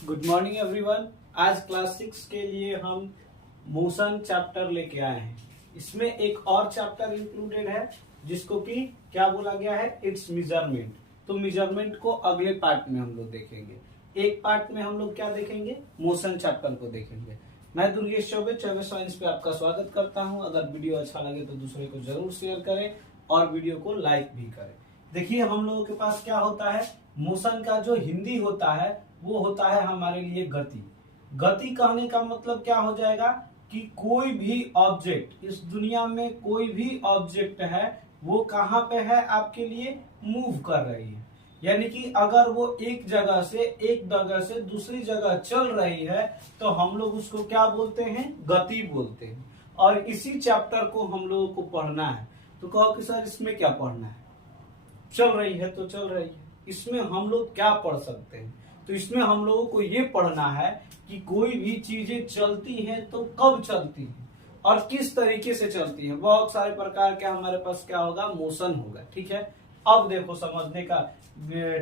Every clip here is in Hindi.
Good morning everyone. आज क्लास 6 के लिए हम मोशन चैप्टर लेके आए हैं। इसमें एक और चैप्टर इंक्लूडेड है जिसको कि क्या बोला गया है, इट्स मेजरमेंट। तो मेजरमेंट को अगले पार्ट में हम लोग देखेंगे। एक पार्ट में हम लोग क्या देखेंगे, मोशन चैप्टर को देखेंगे। मैं दुर्गेश चौबे साइंस पे आपका स्वागत करता हूं। अगर वीडियो अच्छा लगे तो दूसरे को जरूर शेयर करें और वीडियो को लाइक भी करें। देखिए, हम लोगों के पास क्या होता है, मोशन का जो हिंदी होता है वो होता है हमारे लिए गति। गति कहने का मतलब क्या हो जाएगा कि कोई भी ऑब्जेक्ट, इस दुनिया में कोई भी ऑब्जेक्ट है वो कहाँ पे है, आपके लिए मूव कर रही है। यानी कि अगर वो एक जगह से दूसरी जगह चल रही है तो हम लोग उसको क्या बोलते हैं, गति बोलते हैं। और इसी चैप्टर को हम लोगों को पढ़ना है। तो कहो कि सर इसमें क्या पढ़ना है, चल रही है तो चल रही है, इसमें हम लोग क्या पढ़ सकते हैं। तो इसमें हम लोगों को ये पढ़ना है कि कोई भी चीजें चलती हैं तो कब चलती हैं और किस तरीके से चलती हैं। बहुत सारे प्रकार के हमारे पास क्या होगा, मोशन होगा। ठीक है, अब देखो समझने का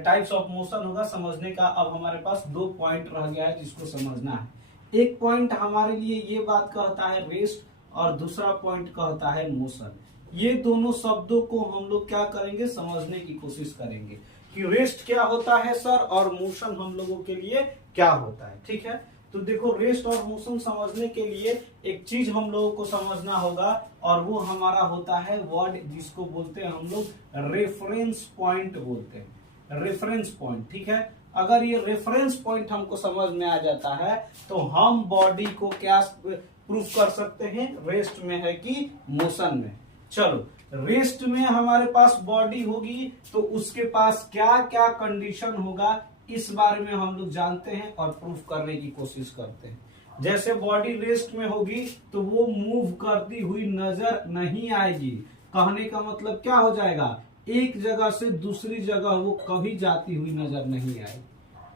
टाइप्स ऑफ मोशन होगा, समझने का अब हमारे पास 2 पॉइंट रह गया है जिसको समझना है। एक पॉइंट हमारे लिए ये बात कहता है रेस्ट और दूसरा पॉइंट कहता है मोशन। ये दोनों शब्दों को हम लोग क्या करेंगे, समझने की कोशिश करेंगे कि रेस्ट क्या होता है सर और मोशन हम लोगों के लिए क्या होता है। ठीक है, तो देखो रेस्ट और मोशन समझने के लिए एक चीज हम लोगों को समझना होगा और वो हमारा होता है वर्ड जिसको बोलते हैं हम लोग रेफरेंस पॉइंट बोलते हैं। रेफरेंस पॉइंट, ठीक है। अगर ये रेफरेंस पॉइंट हमको समझ में आ जाता है तो हम बॉडी को क्या प्रूफ कर सकते हैं, रेस्ट में है कि मोशन में। चलो, रेस्ट में हमारे पास बॉडी होगी तो उसके पास क्या क्या कंडीशन होगा इस बारे में हम लोग जानते हैं और प्रूफ करने की कोशिश करते हैं। जैसे बॉडी रेस्ट में होगी तो वो मूव करती हुई नजर नहीं आएगी। कहने का मतलब क्या हो जाएगा, एक जगह से दूसरी जगह वो कभी जाती हुई नजर नहीं आएगी।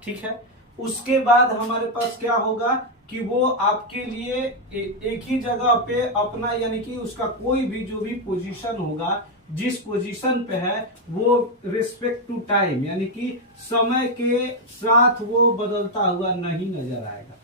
ठीक है, उसके बाद हमारे पास क्या होगा कि वो आपके लिए एक ही जगह पे अपना, यानी कि उसका कोई भी जो भी पोजीशन होगा, जिस पोजीशन पे है वो रिस्पेक्ट टू टाइम यानी कि समय के साथ वो बदलता हुआ नहीं नजर आएगा।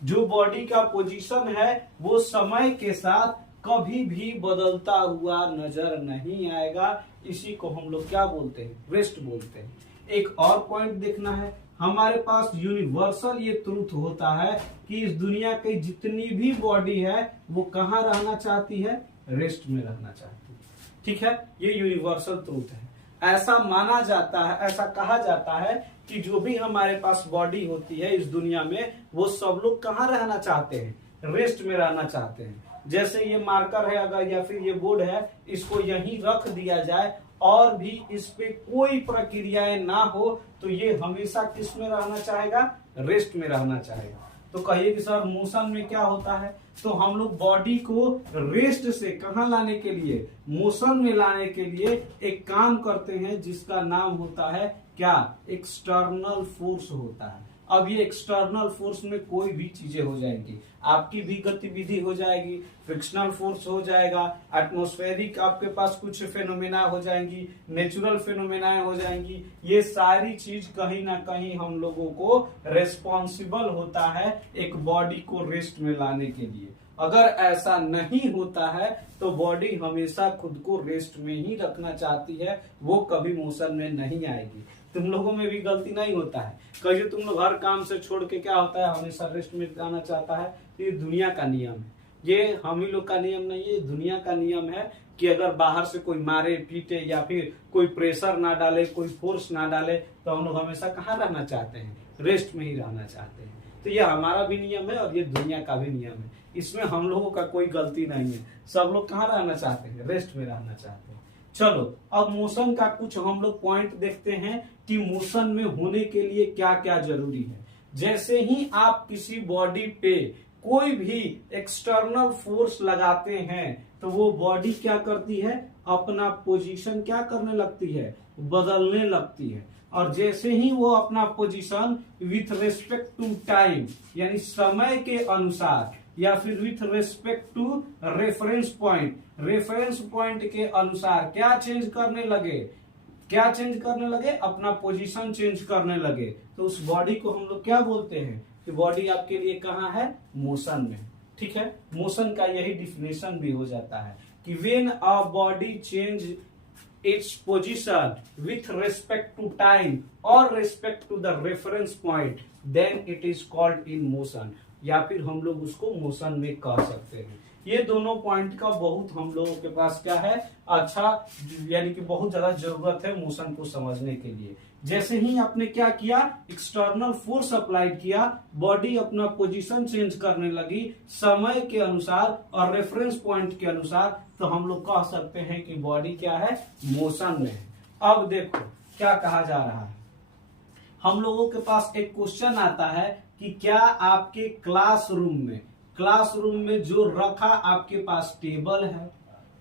जो बॉडी का पोजीशन है वो समय के साथ कभी भी बदलता हुआ नजर नहीं आएगा। इसी को हम लोग क्या बोलते हैं, रेस्ट बोलते हैं। एक और पॉइंट देखना है, हमारे पास यूनिवर्सल ये ट्रूथ होता है कि इस दुनिया की जितनी भी बॉडी है वो कहाँ रहना चाहती है, रेस्ट में रहना चाहती है। ठीक है, ये यूनिवर्सल ट्रूथ है। ऐसा माना जाता है, ऐसा कहा जाता है कि जो भी हमारे पास बॉडी होती है इस दुनिया में वो सब लोग कहाँ रहना चाहते हैं, रेस्ट में रहना चाहते हैं। जैसे ये मार्कर है अगर या फिर ये बोर्ड है, इसको यहीं रख दिया जाए और भी इस पे कोई प्रक्रियाएं ना हो तो ये हमेशा किस में रहना चाहेगा, रेस्ट में रहना चाहेगा। तो कहिए कि सर मोशन में क्या होता है, तो हम लोग बॉडी को रेस्ट से कहां लाने के लिए, मोशन में लाने के लिए एक काम करते हैं जिसका नाम होता है क्या, एक्सटर्नल फोर्स होता है। अब ये एक्सटर्नल फोर्स में कोई भी चीजें हो जाएंगी, आपकी भी गतिविधि हो जाएगी, फ्रिक्शनल फोर्स हो जाएगा, एटमॉस्फेरिक आपके पास कुछ फेनोमेना हो जाएंगी, नेचुरल फेनोमेना हो जाएंगी। ये सारी चीज कहीं ना कहीं हम लोगों को रेस्पॉन्सिबल होता है एक बॉडी को रेस्ट में लाने के लिए। अगर ऐसा नहीं होता है तो बॉडी हमेशा खुद को रेस्ट में ही रखना चाहती है, वो कभी मोशन में नहीं आएगी। तुम लोगों में भी गलती नहीं होता है, कहिए तुम लोग हर काम से छोड़ के क्या होता है, हमेशा रेस्ट में जाना चाहता है। ये दुनिया का नियम है, ये हम ही लोग का नियम नहीं है, दुनिया का नियम है कि अगर बाहर से कोई मारे पीटे या फिर कोई प्रेशर ना डाले, कोई फोर्स ना डाले तो हम लोग हमेशा कहाँ रहना चाहते हैं, रेस्ट में ही रहना चाहते हैं। तो ये हमारा भी नियम है और ये दुनिया का भी नियम है, इसमें हम लोगों का कोई गलती नहीं है। सब लोग कहाँ रहना चाहते हैं, रेस्ट में रहना चाहते हैं। चलो, अब मोशन का कुछ हम लोग पॉइंट देखते हैं कि मोशन में होने के लिए क्या क्या जरूरी है। जैसे ही आप किसी बॉडी पे कोई भी एक्सटर्नल फोर्स लगाते हैं तो वो बॉडी क्या करती है, अपना पोजीशन क्या करने लगती है, बदलने लगती है। और जैसे ही वो अपना position with respect to time यानी समय के अनुसार या फिर with respect to reference point के अनुसार क्या चेंज करने लगे, क्या चेंज करने लगे, अपना पोजीशन चेंज करने लगे, तो उस बॉडी को हम लोग क्या बोलते हैं कि बॉडी आपके लिए कहाँ है, मोशन में। ठीक है, मोशन का यही डिफिनेशन भी हो जाता है कि when a body change its position with respect to time और respect to the reference point then it is called in motion, या फिर हम लोग उसको मोशन में कह सकते हैं। ये दोनों पॉइंट का बहुत हम लोगों के पास क्या है, अच्छा यानी कि बहुत ज्यादा जरूरत है मोशन को समझने के लिए। जैसे ही आपने क्या किया, एक्सटर्नल फोर्स अप्लाइड किया, बॉडी अपना पोजीशन चेंज करने लगी समय के अनुसार और रेफरेंस पॉइंट के अनुसार, तो हम लोग कह सकते हैं कि बॉडी क्या है, मोशन में है। अब देखो क्या कहा जा रहा है, हम लोगों के पास एक क्वेश्चन आता है कि क्या आपके क्लासरूम में जो रखा आपके पास टेबल है,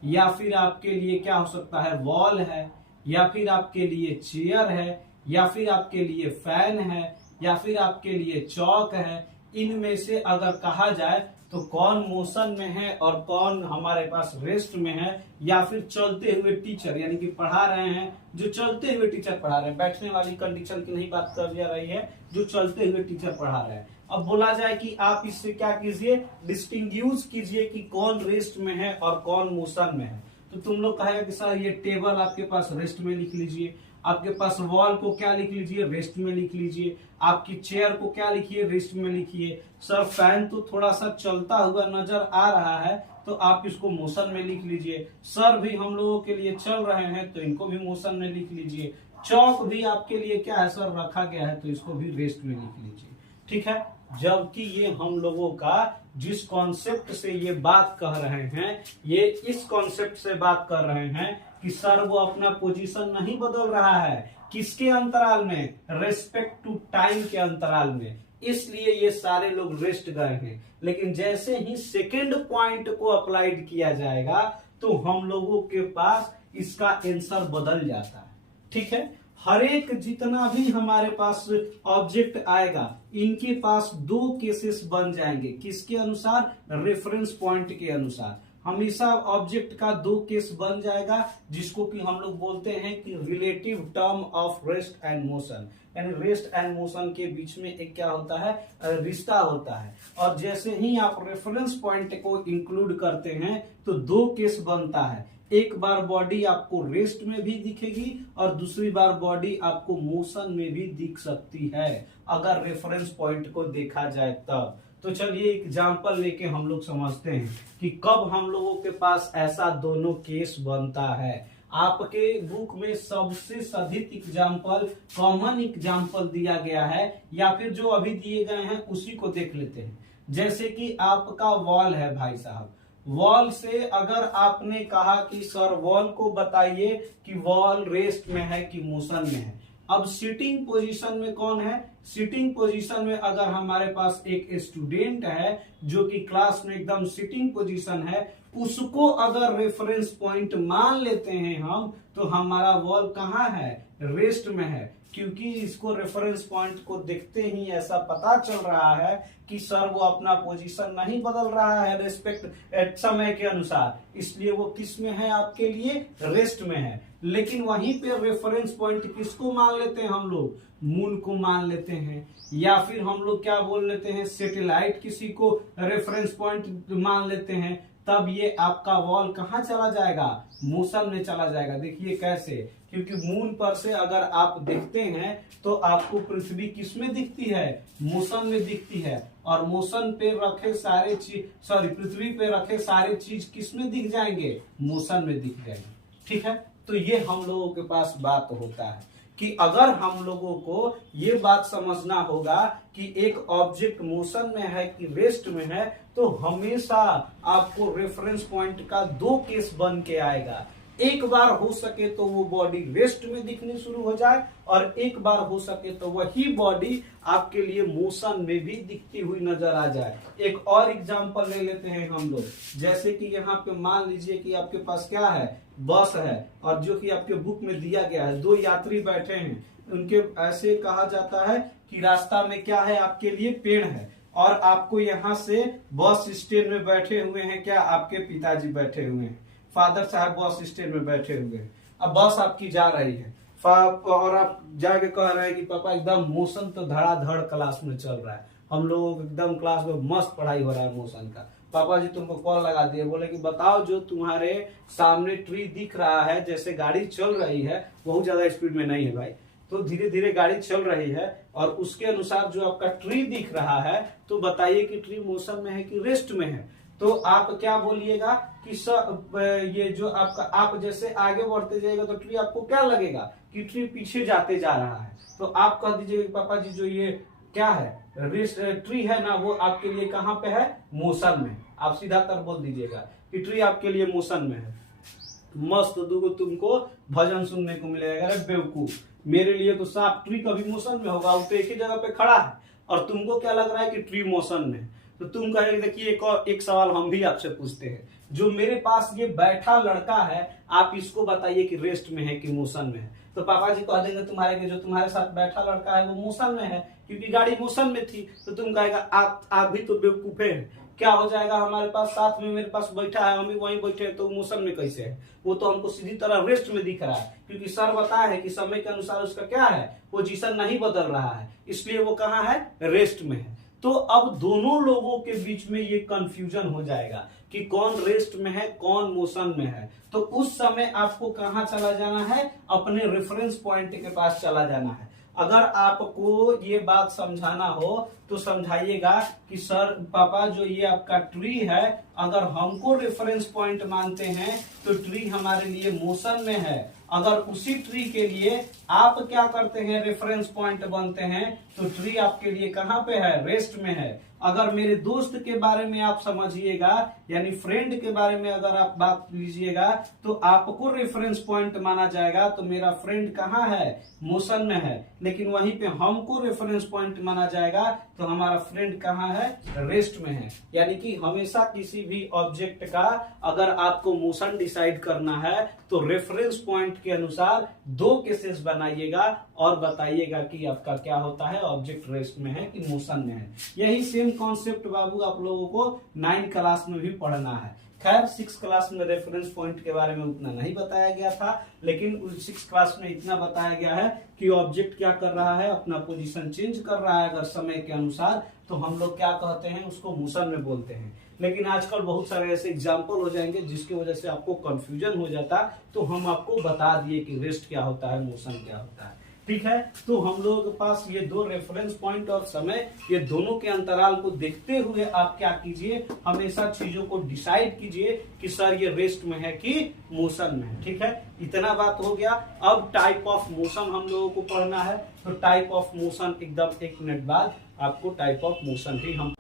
या फिर आपके लिए क्या हो सकता है, वॉल है, या फिर आपके लिए चेयर है, या फिर आपके लिए फैन है, या फिर आपके लिए चौक है, इनमें से अगर कहा जाए तो कौन मोशन में है और कौन हमारे पास रेस्ट में है, या फिर चलते हुए टीचर यानी कि पढ़ा रहे हैं, जो चलते हुए टीचर पढ़ा रहे हैं, बैठने वाली कंडीशन की नहीं बात कर जा रही है, जो चलते हुए टीचर पढ़ा रहे हैं। अब बोला जाए कि आप इससे क्या कीजिए, डिस्टिंग्विश कीजिए कि कौन रेस्ट में है और कौन मोशन में है। तो तुम लोग कहेगा कि सर ये टेबल आपके पास रेस्ट में लिख लीजिए, आपके पास वॉल को क्या लिख लीजिए, रेस्ट में लिख लीजिए, आपकी चेयर को क्या लिखिए, रेस्ट में लिखिए। सर फैन तो थोड़ा सा चलता हुआ नजर आ रहा है तो आप इसको मोशन में लिख लीजिए। सर भी हम लोगों के लिए चल रहे हैं तो इनको भी मोशन में लिख लीजिए। चौक भी आपके लिए क्या है सर, रखा गया है तो इसको भी रेस्ट में लिख लीजिए। ठीक है, जबकि ये हम लोगों का जिस कॉन्सेप्ट से ये बात कह रहे हैं, ये इस कॉन्सेप्ट से बात कर रहे हैं कि सर वो अपना पोजीशन नहीं बदल रहा है, किसके अंतराल में, रेस्पेक्ट टू टाइम के अंतराल में, इसलिए ये सारे लोग रेस्ट गए हैं। लेकिन जैसे ही सेकेंड पॉइंट को अप्लाइड किया जाएगा तो हम लोगों के पास इसका आंसर बदल जाता है। ठीक है, हर एक जितना भी हमारे पास ऑब्जेक्ट आएगा, इनके पास दो केसेस बन जाएंगे, किसके अनुसार, रेफरेंस पॉइंट के अनुसार। हमेशा ऑब्जेक्ट का दो केस बन जाएगा, जिसको कि हम लोग बोलते हैं कि relative term of rest and motion, यानी रेस्ट एंड मोशन के बीच में एक क्या होता है, रिश्ता होता है। और जैसे ही आप रेफरेंस पॉइंट को इंक्लूड करते हैं तो दो केस बनता है, एक बार बॉडी आपको रेस्ट में भी दिखेगी और दूसरी बार बॉडी आपको मोशन में भी दिख सकती है, अगर रेफरेंस पॉइंट को देखा जाए तब। तो चलिए एग्जाम्पल लेके हम लोग समझते हैं कि कब हम लोगों के पास ऐसा दोनों केस बनता है। आपके बुक में सबसे अधिक एग्जाम्पल, कॉमन एग्जाम्पल दिया गया है, या फिर जो अभी दिए गए हैं उसी को देख लेते हैं। जैसे कि आपका वॉल है भाई साहब, वॉल से अगर आपने कहा कि सर वॉल को बताइए कि वॉल रेस्ट में है कि मोशन में है। अब सिटिंग पोजीशन में कौन है, सिटिंग पोजीशन में अगर हमारे पास एक स्टूडेंट है जो कि क्लास में एकदम सिटिंग पोजीशन है, उसको अगर रेफरेंस पॉइंट मान लेते हैं हम, तो हमारा वॉल कहाँ है, रेस्ट में है, क्योंकि इसको रेफरेंस पॉइंट को देखते ही ऐसा पता चल रहा है कि सर वो अपना पोजीशन नहीं बदल रहा है रेस्पेक्ट समय के अनुसार, इसलिए वो किस में है, आपके लिए रेस्ट में है। लेकिन वहीं पे रेफरेंस पॉइंट किसको मान लेते हैं हम लोग, मून को मान लेते हैं, या फिर हम लोग क्या बोल लेते हैं, सैटेलाइट किसी को रेफरेंस पॉइंट मान लेते हैं, तब ये आपका वॉल कहाँ चला जाएगा, मोशन में चला जाएगा। देखिए कैसे, क्योंकि मून पर से अगर आप देखते हैं तो आपको पृथ्वी किस में दिखती है, मोशन में दिखती है, और मोशन पे रखे सारे चीज, सॉरी पृथ्वी पे रखे सारे चीज किस में दिख जाएंगे, मोशन में दिख जाएंगे। ठीक है, तो ये हम लोगों के पास बात होता है कि अगर हम लोगों को ये बात समझना होगा कि एक ऑब्जेक्ट मोशन में है कि रेस्ट में है, तो हमेशा आपको रेफरेंस पॉइंट का दो केस बन के आएगा। एक बार हो सके तो वो बॉडी रेस्ट में दिखनी शुरू हो जाए, और एक बार हो सके तो वही बॉडी आपके लिए मोशन में भी दिखती हुई नजर आ जाए। एक और एग्जांपल ले लेते हैं हम लोग, जैसे कि यहाँ पे मान लीजिए कि आपके पास क्या है, बस है, और जो कि आपके बुक में दिया गया है, दो यात्री बैठे हैं, उनके ऐसे कहा जाता है कि रास्ता में क्या है, आपके लिए पेड़ है, और आपको यहाँ से बस स्टैंड में बैठे हुए हैं, क्या आपके पिताजी बैठे हुए हैं, फादर साहब बस स्टैंड में बैठे हुए हैं। अब बस आपकी जा रही है, और आप जाके कह रहे हैं कि पापा एकदम मोशन तो धड़ाधड़ क्लास में चल रहा है, हम लोग एकदम क्लास में मस्त पढ़ाई हो रहा है मोशन का। पापा जी तुमको कॉल लगा दिए, बोले कि बताओ जो तुम्हारे सामने ट्री दिख रहा है, जैसे गाड़ी चल रही है, बहुत ज्यादा स्पीड में नहीं है भाई, तो धीरे धीरे गाड़ी चल रही है और उसके अनुसार जो आपका ट्री दिख रहा है, तो बताइए कि ट्री मोशन में है कि रेस्ट में है। तो आप क्या बोलिएगा कि ये जो आपका, आप जैसे आगे बढ़ते जाएगा तो ट्री आपको क्या लगेगा कि ट्री पीछे जाते जा रहा है। तो आप कह दीजिए पापा जी जो ये क्या है ट्री है ना, वो आपके लिए कहाँ पे है, मोशन में। आप सीधा तर बोल दीजिएगा कि ट्री आपके लिए मोशन में है। मस्त दूगो तुमको भजन सुनने को मिलेगा। अरे बेवकूफ, मेरे लिए तो साफ ट्री कभी मोशन में होगा, वो तो एक ही जगह पे खड़ा है और तुमको क्या लग रहा है कि ट्री मोशन में। तो तुम कहेंगे देखिए एक सवाल हम भी आपसे पूछते हैं, जो मेरे पास ये बैठा लड़का है, आप इसको बताइए कि रेस्ट में है कि मोशन में है। तो पापा जी कह देंगे तुम्हारे के जो तुम्हारे साथ बैठा लड़का है वो मोशन में है, क्योंकि गाड़ी मोशन में थी। तो तुम कहेगा आप भी तो बेवकूफे हैं, क्या हो जाएगा हमारे पास साथ में मेरे पास बैठा है, हम भी वहीं बैठे हैं, तो मोशन में कैसे है, वो तो हमको सीधी तरह रेस्ट में दिख रहा है, क्योंकि सर बताया है कि समय के अनुसार उसका क्या है, पोजीशन नहीं बदल रहा है, इसलिए वो कहाँ है, रेस्ट में है। तो अब दोनों लोगों के बीच में ये कंफ्यूजन हो जाएगा कि कौन रेस्ट में है कौन मोशन में है। तो उस समय आपको कहां चला जाना है, अपने रेफरेंस पॉइंट के पास चला जाना है। अगर आपको ये बात समझाना हो तो समझाइएगा कि सर पापा जो ये आपका ट्री है, अगर हमको रेफरेंस पॉइंट मानते हैं तो ट्री हमारे लिए मोशन में है। अगर उसी ट्री के लिए आप क्या करते हैं, रेफरेंस पॉइंट बनते हैं, तो ट्री आपके लिए कहां पे है, रेस्ट में है। अगर मेरे दोस्त के बारे में आप समझिएगा, यानी फ्रेंड के बारे में अगर आप बात लीजिएगा, तो आपको रेफरेंस पॉइंट माना जाएगा, तो मेरा फ्रेंड कहाँ है, मोशन में है। लेकिन वहीं पे हमको रेफरेंस पॉइंट माना जाएगा तो हमारा फ्रेंड कहाँ है, रेस्ट में है। यानी कि हमेशा किसी भी ऑब्जेक्ट का अगर आपको मोशन डिसाइड करना है तो रेफरेंस पॉइंट के अनुसार दो केसेस बनाइएगा और बताइएगा कि आपका क्या होता है, ऑब्जेक्ट रेस्ट में है कि मोशन में है। यही सेम कॉन्सेप्ट बाबू आप लोगों को 9 क्लास में भी पढ़ना है। खैर 6 क्लास में रेफरेंस पॉइंट के बारे में उतना नहीं बताया गया था, लेकिन 6 क्लास में इतना बताया गया है कि ऑब्जेक्ट क्या कर रहा है, अपना पोजीशन चेंज कर रहा है अगर समय के अनुसार, तो हम लोग क्या कहते हैं, उसको मोशन में बोलते हैं। लेकिन आजकल बहुत सारे ऐसे एग्जाम्पल हो जाएंगे जिसकी वजह से आपको कंफ्यूजन हो जाता, तो हम आपको बता दिए कि रेस्ट क्या होता है, मोशन क्या होता है। ठीक है, तो हम लोगों के पास ये दो रेफरेंस पॉइंट और समय, ये दोनों के अंतराल को देखते हुए आप क्या कीजिए, हमेशा चीजों को डिसाइड कीजिए कि सर ये रेस्ट में है कि मोशन में है। ठीक है, इतना बात हो गया। अब टाइप ऑफ मोशन हम लोगों को पढ़ना है, तो टाइप ऑफ मोशन एकदम 1 मिनट बाद आपको टाइप ऑफ मोशन ही हम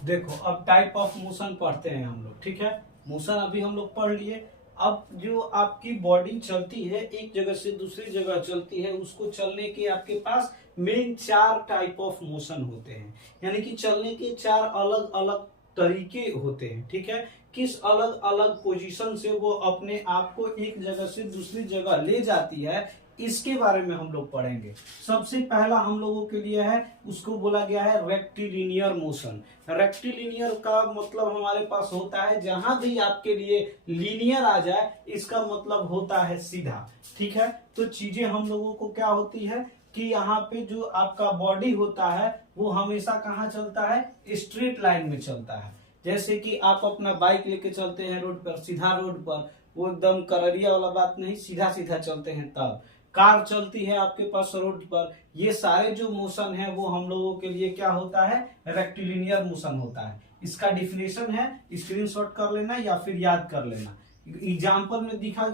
देखो, अब टाइप ऑफ मोशन पढ़ते हैं हम लोग। ठीक है, मोशन अभी हम लोग पढ़ लिए। अब जो आपकी बॉडी चलती है, एक जगह से दूसरी जगह चलती है, उसको चलने के आपके पास मेन 4 टाइप ऑफ मोशन होते हैं, यानी कि चलने के 4 अलग अलग तरीके होते हैं। ठीक है, किस अलग अलग पोजीशन से वो अपने आप को एक जगह से दूसरी जगह ले जाती है, इसके बारे में हम लोग पढ़ेंगे। सबसे पहला हम लोगों के लिए है, उसको बोला गया है रेक्टिलिनियर मोशन। रेक्टिलिनियर का मतलब हमारे पास होता है जहां भी आपके लिए लीनियर आ जाए, इसका मतलब होता है सीधा। ठीक है, तो चीजें हम लोगों को क्या होती है कि यहाँ पे जो आपका बॉडी होता है वो हमेशा कहाँ चलता है, स्ट्रेट लाइन में चलता है। जैसे कि आप अपना बाइक लेके चलते हैं रोड पर, सीधा रोड पर, वो एकदम कररिया वाला बात नहीं, सीधा सीधा चलते हैं। तब कार चलती है आपके पास रोड पर, ये सारे जो मोशन है वो हम लोगों के लिए क्या होता है, रेक्टिलिनियर मोशन होता है। इसका डिफिनेशन है, स्क्रीनशॉट कर लेना या फिर याद कर लेना। एग्जाम्पल में लिखा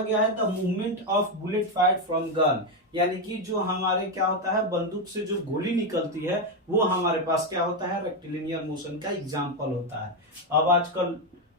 गया है the movement of bullet fired from gun, यानी कि जो हमारे क्या होता है, बंदूक से जो गोली निकलती है वो हमारे पास क्या होता है, रेक्टिलिनियर मोशन का एग्जाम्पल होता है। अब आजकल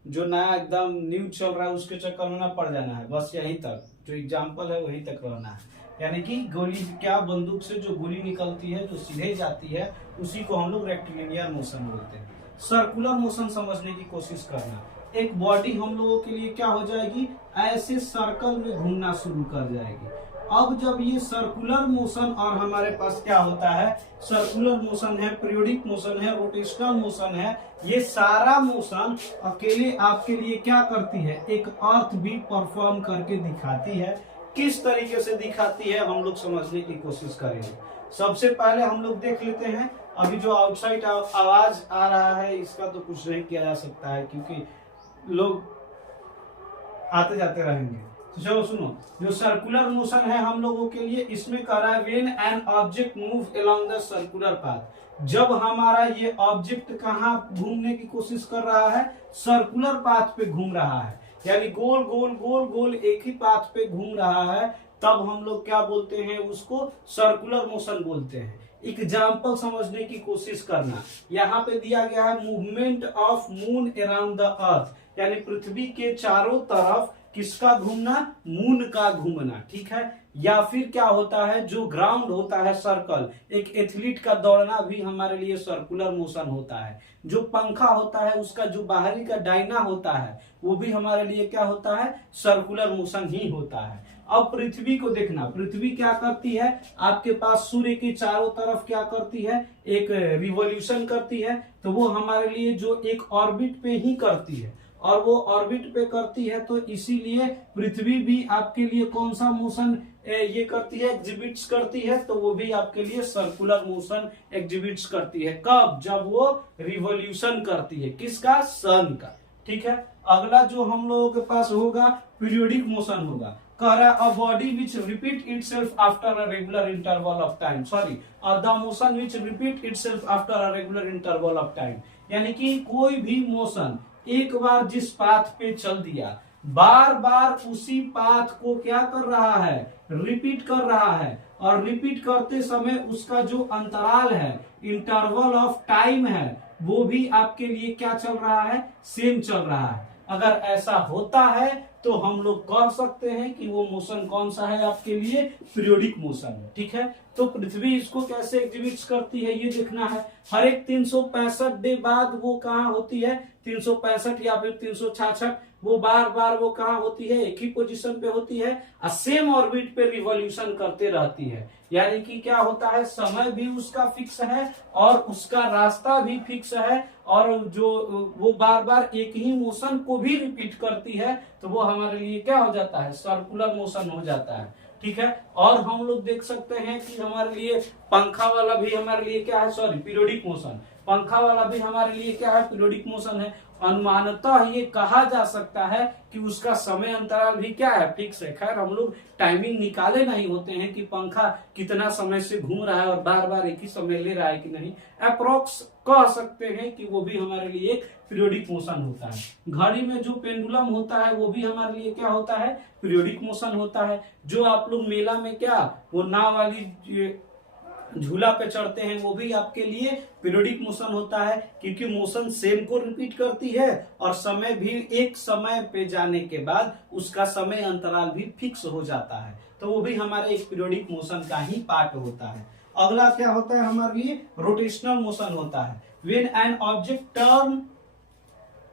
जो नया एकदम न्यूज चल रहा है उसके चक्कर में ना पड़ जाना है, बस यहीं तक जो एग्जाम्पल है वहीं तक रहना है। यानी कि गोली क्या, बंदूक से जो गोली निकलती है जो सीधे जाती है उसी को हम लोग रेक्टिलिनियर मोशन बोलते हैं। सर्कुलर मोशन समझने की कोशिश करना, एक बॉडी हम लोगों के लिए क्या हो जाएगी, ऐसे सर्कल में घूमना शुरू कर जाएगी। अब जब ये सर्कुलर मोशन, और हमारे पास क्या होता है, सर्कुलर मोशन है, पीरियोडिक मोशन है, रोटेशनल मोशन है, ये सारा मोशन अकेले आपके लिए क्या करती है, एक अर्थ भी परफॉर्म करके दिखाती है। किस तरीके से दिखाती है हम लोग समझने की कोशिश करेंगे। सबसे पहले हम लोग देख लेते हैं, अभी जो आउटसाइड आवाज आ रहा है इसका तो कुछ नहीं किया जा सकता है क्योंकि लोग आते जाते रहेंगे। तो चलो सुनो, जो सर्कुलर मोशन है हम लोगों के लिए, इसमें कह रहा है when an object move along the circular path, जब हमारा ये ऑब्जेक्ट कहाँ घूमने की कोशिश कर रहा है, सर्कुलर पाथ पे घूम रहा है, यानी गोल गोल गोल गोल एक ही पाथ पे घूम रहा है, तब हम लोग क्या बोलते हैं, उसको सर्कुलर मोशन बोलते हैं। एग्जाम्पल समझने की कोशिश करना, यहाँ पे दिया गया है movement of moon around the earth, यानी पृथ्वी के चारों तरफ किसका घूमना, मून का घूमना, ठीक है। या फिर क्या होता है, जो ग्राउंड होता है सर्कल, एक एथलीट का दौड़ना भी हमारे लिए सर्कुलर मोशन होता है। जो पंखा होता है उसका जो बाहरी का डायना होता है वो भी हमारे लिए क्या होता है, सर्कुलर मोशन ही होता है। अब पृथ्वी को देखना, पृथ्वी क्या करती है, आपके पास सूर्य के चारों तरफ क्या करती है, एक रिवॉल्यूशन करती है, तो वो हमारे लिए जो एक ऑर्बिट पे ही करती है, और वो ऑर्बिट पे करती है, तो इसीलिए पृथ्वी भी आपके लिए कौन सा मोशन ये करती है, एग्जिबिट्स करती है, तो वो भी आपके लिए सर्कुलर मोशन एग्जिबिट्स करती है। कब, जब वो रिवॉल्यूशन करती है, किसका, सन का, ठीक है। अगला जो हम लोगों के पास होगा पीरियोडिक मोशन होगा, कह रहा है a body which repeat itself after a regular interval of time, sorry the motion which repeat itself after a regular interval of time, यानी कि कोई भी मोशन एक बार जिस पाथ पे चल दिया, बार बार उसी पाथ को क्या कर रहा है, रिपीट कर रहा है, और रिपीट करते समय उसका जो अंतराल है, इंटरवल ऑफ टाइम है, वो भी आपके लिए क्या चल रहा है, सेम चल रहा है। अगर ऐसा होता है तो हम लोग कह सकते हैं कि वो मोशन कौन सा है आपके लिए, पीरियोडिक मोशन है, ठीक है। तो पृथ्वी इसको कैसे एग्जिबिट करती है ये देखना है। हर एक 365 डे बाद वो कहाँ होती है, 365 या फिर 366, वो बार बार वो कहाँ होती है, एक ही पोजीशन पे होती है, और सेम ऑर्बिट पे रिवॉल्यूशन करते रहती है। यानी कि क्या होता है, समय भी उसका फिक्स है और उसका रास्ता भी फिक्स है, और जो वो बार बार एक ही मोशन को भी रिपीट करती है, तो वो हमारे लिए क्या हो जाता है, सर्कुलर मोशन हो जाता है, ठीक है। और हम लोग देख सकते हैं कि हमारे लिए पंखा वाला भी हमारे लिए क्या है, सॉरी पीरियोडिक मोशन, पंखा वाला भी हमारे लिए क्या है, पीरियोडिक मोशन है। अनुमानतः ये कहा जा सकता है कि उसका समय अंतराल भी क्या है, फिक्स है। खैर हम लोग टाइमिंग निकाले नहीं होते हैं कि पंखा कितना समय से घूम रहा है और बार बार एक ही समय ले रहा है कि नहीं, अप्रोक्स कह सकते हैं कि वो भी हमारे लिए एक पीरियोडिक मोशन होता है। घड़ी में जो पेंडुलम होता है वो भी हमारे लिए क्या होता है, पीरियोडिक मोशन होता है। जो आप लोग मेला में क्या वो नाव वाली झूला पे चढ़ते हैं, वो भी आपके लिए पीरियोडिक मोशन होता है, क्योंकि मोशन सेम को रिपीट करती है और समय भी एक समय पे जाने के बाद उसका समय अंतराल भी फिक्स हो जाता है, तो वो भी हमारे एक पीरियोडिक मोशन का ही पार्ट होता है। अगला क्या होता है हमारे लिए, रोटेशनल मोशन होता है। When an object turn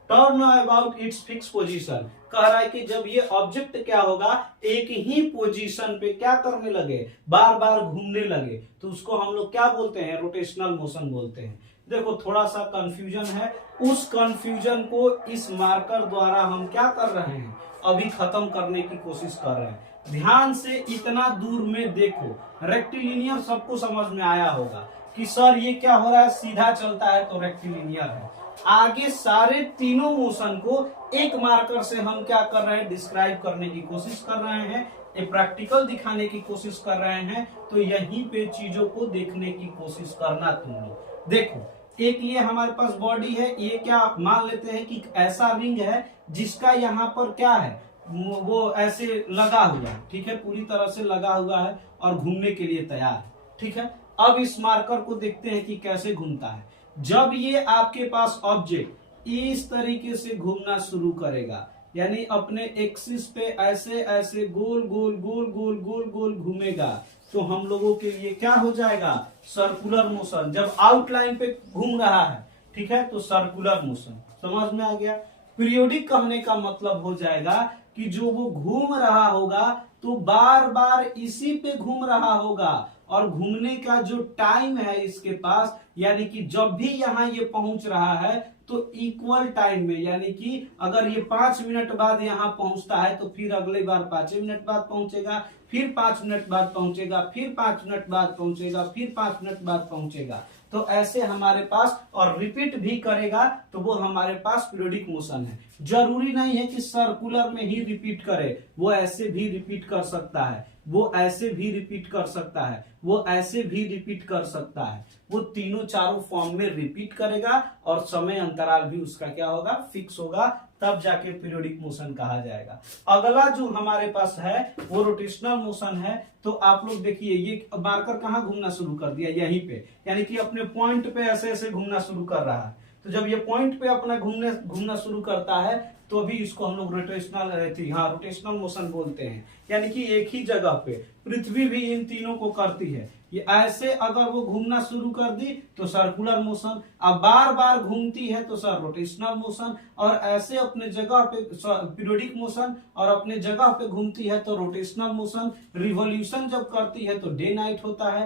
about it's fix position, कह रहा है कि जब ये ऑब्जेक्ट क्या होगा, एक ही पोजीशन पे क्या करने लगे, बार बार घूमने लगे, तो उसको हम लोग क्या बोलते हैं, रोटेशनल मोशन बोलते हैं। देखो थोड़ा सा कंफ्यूजन है, उस कंफ्यूजन को इस मार्कर द्वारा हम क्या कर रहे हैं, अभी खत्म करने की कोशिश कर रहे हैं। ध्यान से इतना दूर में देखो, रेक्टिलिनियर सबको समझ में आया होगा कि सर ये क्या हो रहा है, सीधा चलता है तो रेक्टिलिनियर है। आगे सारे तीनों मोशन को एक मार्कर से हम क्या कर रहे हैं, डिस्क्राइब करने की कोशिश कर रहे हैं, एक प्रैक्टिकल दिखाने की कोशिश कर रहे हैं। तो यहीं पे चीजों को देखने की कोशिश करना तुम लोग। देखो एक ये हमारे पास बॉडी है, ये क्या मान लेते हैं कि ऐसा रिंग है जिसका यहाँ पर क्या है, वो ऐसे लगा हुआ है, ठीक है, पूरी तरह से लगा हुआ है और घूमने के लिए तैयार है, ठीक है। अब इस मार्कर को देखते हैं कि कैसे घूमता है। जब ये आपके पास ऑब्जेक्ट इस तरीके से घूमना शुरू करेगा, यानी अपने एक्सिस पे ऐसे ऐसे गोल गोल गोल गोल गोल गोल घूमेगा, तो हम लोगों के लिए क्या हो जाएगा, सर्कुलर मोशन। जब आउटलाइन पे घूम रहा है, ठीक है, तो सर्कुलर मोशन समझ में आ गया। पीरियोडिक कहने का मतलब हो जाएगा कि जो वो घूम रहा होगा तो बार बार इसी पे घूम रहा होगा, और घूमने का जो टाइम है इसके पास, यानी कि जब भी यहाँ ये पहुंच रहा है तो इक्वल टाइम में, यानी कि अगर ये 5 मिनट बाद यहाँ पहुंचता है तो फिर अगली बार 5 मिनट बाद पहुंचेगा, फिर 5 मिनट बाद पहुंचेगा, फिर 5 मिनट बाद पहुंचेगा, फिर 5 मिनट बाद पहुंचेगा। तो ऐसे हमारे पास, और रिपीट भी करेगा तो वो हमारे पास पीरियोडिक मोशन है। जरूरी नहीं है कि सर्कुलर में ही रिपीट करे, वो ऐसे भी रिपीट कर सकता है, वो ऐसे भी रिपीट कर सकता है, वो ऐसे भी रिपीट कर सकता है। वो तीनों चारों फॉर्म में रिपीट करेगा और समय अंतराल भी उसका क्या होगा, फिक्स होगा, तब जाके पीरियोडिक मोशन कहा जाएगा। अगला जो हमारे पास है वो रोटेशनल मोशन है। तो आप लोग देखिए, ये मार्कर कहाँ घूमना शुरू कर दिया, यहीं पे, यानी कि अपने पॉइंट पे ऐसे ऐसे घूमना शुरू कर रहा है। तो जब ये पॉइंट पे अपना घूमना शुरू करता है तो अभी इसको हम लोग रोटेशनल मोशन बोलते हैं। यानी कि एक ही जगह पे पृथ्वी भी इन तीनों को करती है। ये ऐसे अगर वो घूमना शुरू कर दी तो सर्कुलर मोशन, अब बार बार घूमती है तो सर रोटेशनल मोशन, और ऐसे अपने जगह पे पीरियोडिक मोशन, और अपने जगह पे घूमती है तो रोटेशनल मोशन। रिवॉल्यूशन जब करती है तो डे नाइट होता है,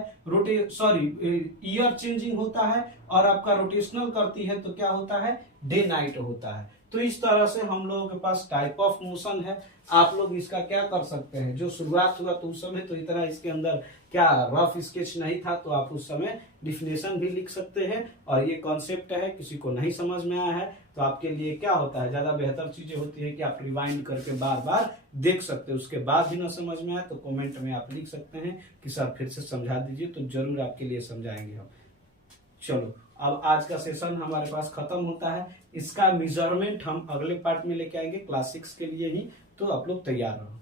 ईयर चेंजिंग होता है, और आपका रोटेशनल करती है तो क्या होता है, डे नाइट होता है। तो इस तरह से हम लोगों के पास टाइप ऑफ मोशन है। आप लोग इसका क्या कर सकते हैं, जो शुरुआत हुआ तो उस समय तो इतना इसके अंदर क्या रफ स्केच नहीं था, तो आप उस समय डिफिनेशन भी लिख सकते हैं। और ये कॉन्सेप्ट है, किसी को नहीं समझ में आया है तो आपके लिए क्या होता है, ज्यादा बेहतर चीजें होती है कि आप रिवाइंड करके बार बार देख सकते हैं। उसके बाद भी ना समझ में आए तो कमेंट में आप लिख सकते हैं कि सर फिर से समझा दीजिए, तो जरूर आपके लिए समझाएंगे हम। चलो, अब आज का सेशन हमारे पास खत्म होता है। इसका मेजरमेंट हम अगले पार्ट में लेके आएंगे क्लास 6 के लिए ही, तो आप लोग तैयार रहो।